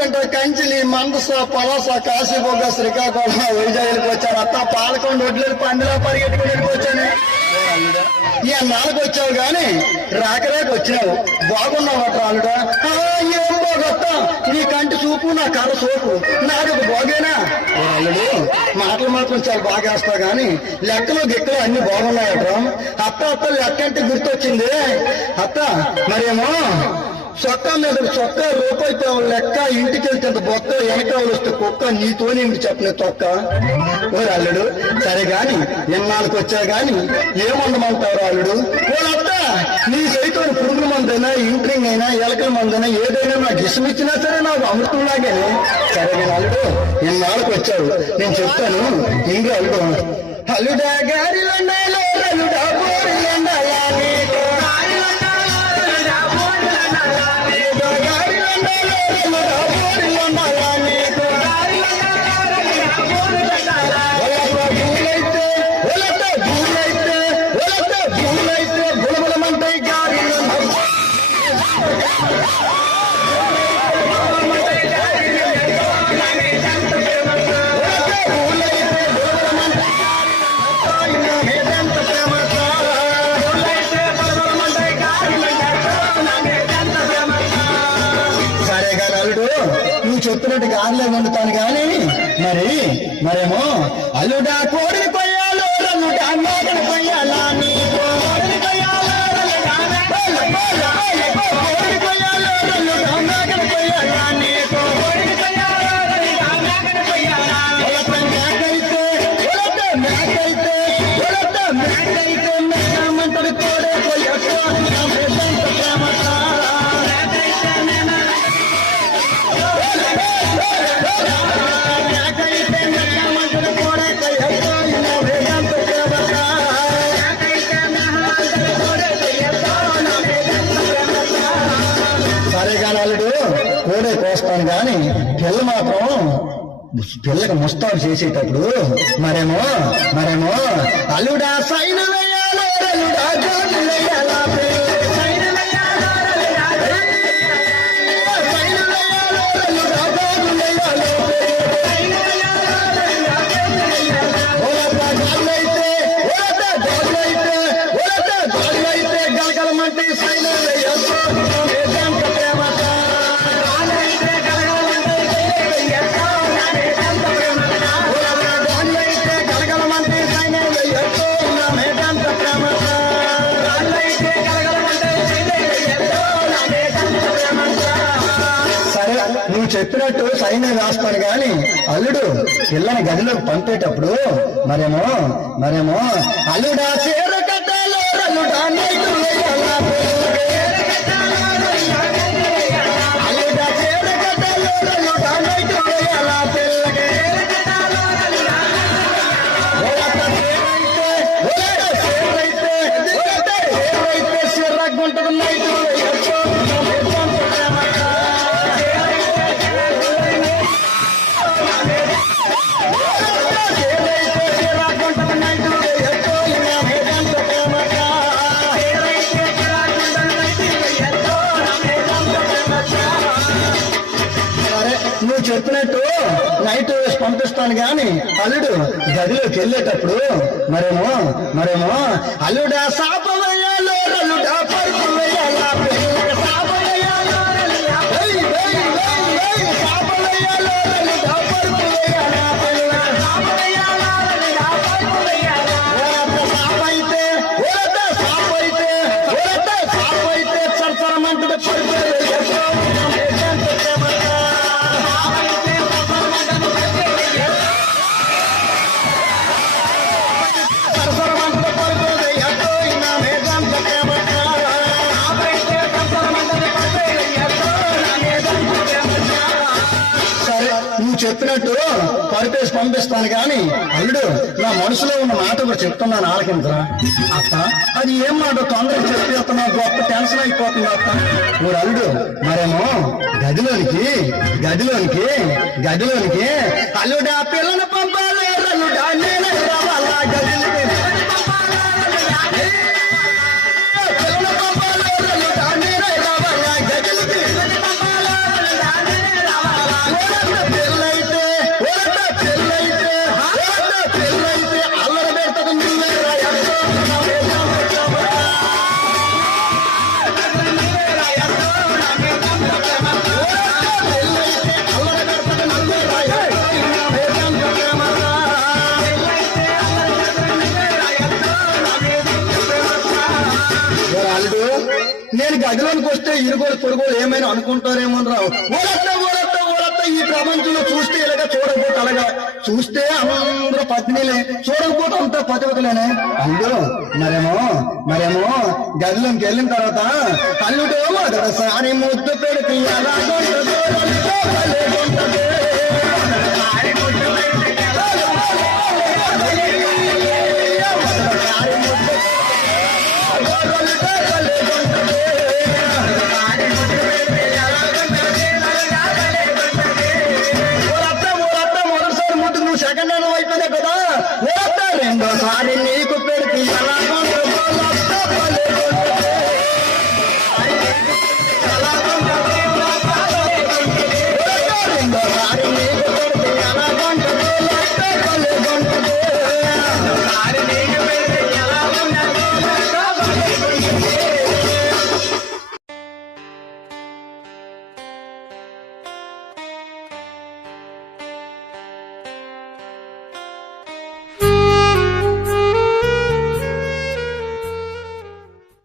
రాజంపేట, కంచిలి, మందస, పలాస, కాశీబొగ్గ, శ్రీకాకుళం, వైజాగ్కి వచ్చాను. అత్త పాలకొండ వడ్లేరు పందిలా పరిగెట్టుకుని వచ్చాను. ఈ అన్నాళ్ళకి వచ్చావు గాని రాకరాక వచ్చినావు. బాగున్నావు అట్రా అల్లుడా. ఏం బాగొత్త, నీ కంటి చూపు, నా కర్ర సోపు, నాకు బాగేనా అల్లుడు. మాటలు మాత్రం చాలా బాగా వేస్తావు గాని లెక్కలు గిక్కలు అన్ని బాగున్నాయట్రా. అత్త అత్త లెక్క అంటే గుర్తొచ్చింది. అత్త మరేమో చొక్కా మీద చొక్కా రూపాయి లెక్క, ఇంటికి వెళ్తే బొక్క, వెనకాలు వస్తే కుక్క, నీతోనే ఇంటి చెప్పిన తొక్క. ఓ అల్లుడు సరే గాని ఎన్నాళ్ళకి వచ్చా గాని ఏమండమంటారు అల్లుడు. ఓ నీ సైతం పురుగుల మందైనా, ఇంట్రింగ్ అయినా, ఎలకల మందైనా ఏదైనా నాకు ఇష్టం ఇచ్చినా సరే నాకు అమృతంలాగానే. సరే నేను అల్లుడు ఎన్నాళ్ళకి వచ్చావు నేను చెప్తాను. ఇంట్లో అల్లుడు అల్లుడా గారిలో అల్లుడా చెప్పినట్టు గాలిలో వండుతాను గాని మరేమో అల్లుడా కోడిని కొయ్యాలో రల్లుడా మేకను కొయ్యాలా నీకు, కోడిని కొయ్యాలో రల్లుడా మేకను కొయ్యాలా నీకు, మేకైతే మేకమంటది కోడే కొయ్యొచ్చు అల్లుడు. కోడే కోస్తాను గాని పిల్లకి ముస్తాబు చేసేటప్పుడు మరేమో అల్లుడా సైన్ వేయాలో అల్లుడా జోలు వేయాలా గలగలమంటే సైన్ వేయచ్చు. నువ్వు చెప్పినట్టు సైన్ రాస్తాను గాని అల్లుడు పిల్లని గదిలోకి పంపేటప్పుడు మరేమో అల్లుడా చీర కట్టాలో అల్లుడా నీకు వేయాలా, అల్లుడా చీర కట్టాలో అల్లుడా నీకు వేయాలా పిల్లకి, ఏవైతే సిర్రగ్గుంటుంది నైటు వేయచ్చు. నువ్వు చెప్పినట్టు నైట్ వేసి పంపిస్తాను గాని అల్లుడు గదిలోకి వెళ్ళేటప్పుడు మరేమో అల్లుడా సాప వేయాలో అల్లుడా పరుపు వేయాలా సాప వేయాలో పరుపు వేయాలా సాపైతే చర్చరమంటే పరుపు వేయచ్చు. నువ్వు చెప్పినట్టు పరిపేసి పంపిస్తాను గాని అల్లుడు నా మనసులో ఉన్న మాట కూడా చెప్తున్నాను ఆలకించరా. అత్త అది ఏం మాట తొందరగా చెప్పేస్తున్నావు, గొప్ప టెన్షన్ అయిపోతుంది అత్త. ఊరు అల్లుడు మరేమో గదిలోనికి అల్లుడా పిల్లను పంపాలి అల్లుడా నేను రావాలా గదిలోకి పిల్లను పంపాలి అల్లుడా నేను రావాలా గదిలోకి నేను గదిలోనికి వస్తే ఇరుగోలు పొరుగులు ఏమైనా అనుకుంటారేమో రావు. ఊరత్తా ఊరత్తా ఊరత్తా ఈ ప్రపంచంలో చూస్తే ఇలాగా చూడకపోతే అలాగా చూస్తే అందరూ పత్నిలే, చూడకపోతే అంతా పతివతలేనే. అందులో మరేమో గదిలోకి వెళ్ళిన తర్వాత అల్లుడేమో సారి ముద్దు పెడితే